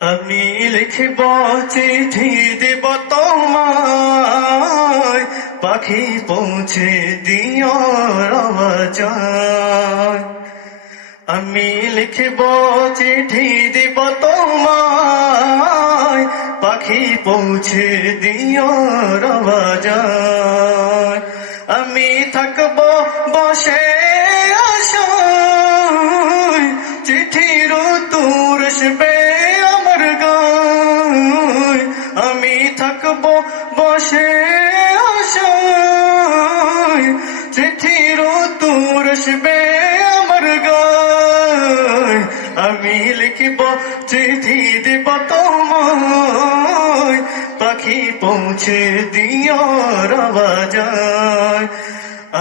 আমি লিখব চিঠি দেব তোমায়, পাখি পৌঁছে দিও রওজায়। আমি লিখব চিঠি দেব তোমায়, পাখি পৌঁছে দিও রওজায়। আমি থাকব বসে আশায়, চিঠির উত্তর আসবে আমার গায়। আমি থাকব বসে আশায়, চিঠির উত্তর আসবে আমার গায়। আমি লিখব চিঠি দেব তোমায়, পাখি পৌঁছে দিও রওজায়।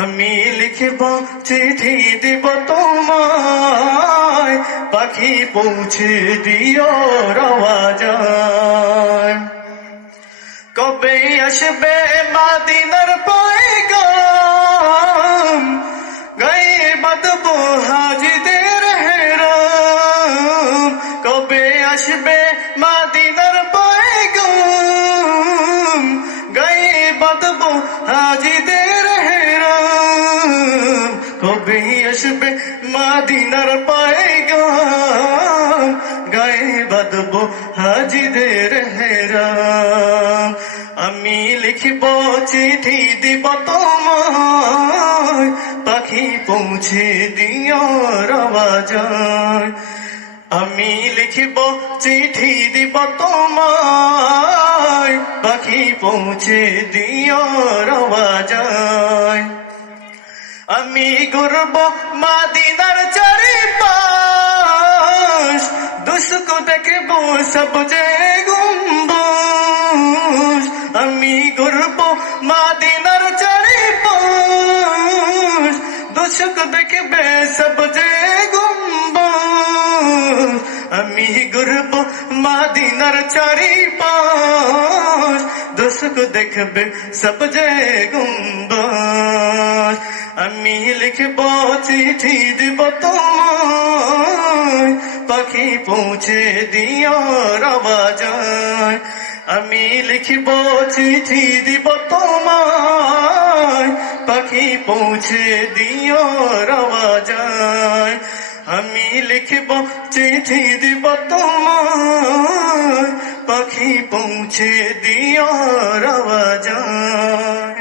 আমি লিখব চিঠি দেব তোমায়, পাখি পৌঁছে দিও রওজায়। কবে আসবে মদিনার পয়গাম, গায়ে বাঁধবো হাজিদের হেরাম। কবে আসবে মদিনার পয়গাম, গায়ে বাঁধবো হাজিদের হেরাম। কবে আসবে মদিনার পয়গাম, গায়ে বাঁধবো হাজিদের হেরাম। আমি লিখব চিঠি দিব তোমায়, পাখি পৌঁছে দিও রওজায়। আমি লিখব চিঠি দিব তোমায়, পাখি পৌঁছে দিও রওজায়। আমি ঘুরব মদিনার চারিপাশ, দুস্কো দেখব সবজে গম্বুজ। আমি ঘুরব মদিনার চারিপাশ, দুস্কো দেখবে সবজে গম্বুজ। আমি ঘুরব মদিনার চারিপাশ, দুস্কো দেখবে সবজে গম্বুজ। আমি লিখব চিঠি দিব তোমায়, পাখি পৌঁছে দিও রওজায়। আমি লিখব চিঠি দিব তোমায়, পাখি পৌঁছে দিও রওজায়। আমি লিখব চিঠি দিব তোমায়, পাখি পৌঁছে দিও রওজায়।